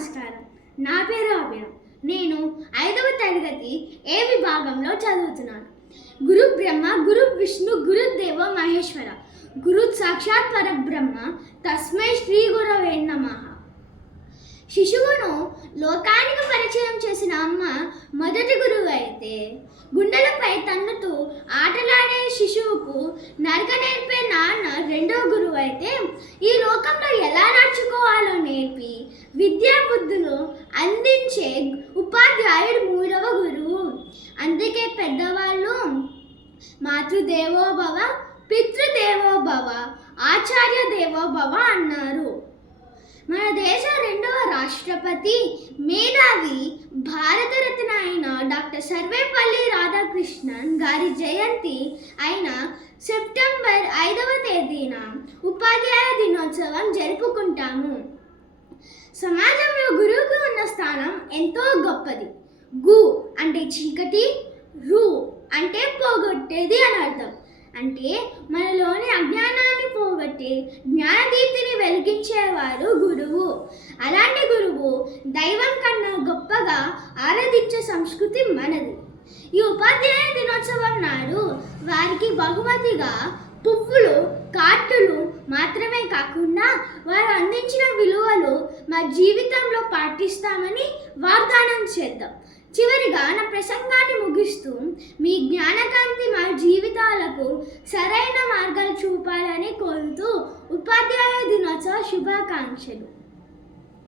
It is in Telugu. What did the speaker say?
నమస్కారం. నా పేరు అభినవ్. నేను 5వ తరగతి ఏ విభాగంలో చదువుతున్నాను. గురు బ్రహ్మ, గురు విష్ణు, గురుదేవో మహేశ్వర, గురు సాక్షాత్ పరబ్రహ్మ, తస్మై శ్రీ గురవే నమః. శిశువును లోకానికి పరిచయం చేసిన అమ్మ మొదటి గురువు అయితే, గుండెలపై తన్నుతూ ఆటలాడే శిశువుకు నడక నేర్పే నాన్న రెండవ గురువు అయితే, ఈ లోకంలో ఎలా నడుచుకోవాలో నేర్పి విద్యా బుద్ధులు అందించే ఉపాధ్యాయుడు మూడవ గురువు. అందుకే పెద్దవాళ్ళు మాతృదేవో భవ, పితృదేవో భవ, ఆచార్య దేవో భవ అన్నారు. మన దేశ రెండవ రాష్ట్రపతి, మేధావి, భారతరత్న అయిన డాక్టర్ సర్వేపల్లి రాధాకృష్ణన్ గారి జయంతి అయిన సెప్టెంబర్ 5వ తేదీన ఉపాధ్యాయ దినోత్సవం జరుపుకుంటాము. సమాజంలో గురువుకు ఉన్న స్థానం ఎంతో గొప్పది. గు అంటే చీకటి, రు అంటే పోగొట్టేది అని అర్థం. అంటే మనలోని అజ్ఞానాన్ని పోగొట్టి జ్ఞానదీప్తిని వెలిగించేవారు గురువు. అలాంటి గురువు దైవం కన్నా గొప్పగా ఆరాధించే సంస్కృతి మనది. ఈ ఉపాధ్యాయ దినోత్సవం నాడు వారికి బహుమతిగా పువ్వులు, కార్డులు మాత్రమే కాకుండా వారు అందించిన విలువలు మా జీవితంలో పాటిస్తామని వాగ్దానం చేద్దాం. చివరిగా నా ప్రసంగాన్ని ముగిస్తూ, మీ జ్ఞానకాంతి మా జీవితాలకు సరైన మార్గాలు చూపాలని కోరుతూ ఉపాధ్యాయ దినోత్సవ శుభాకాంక్షలు.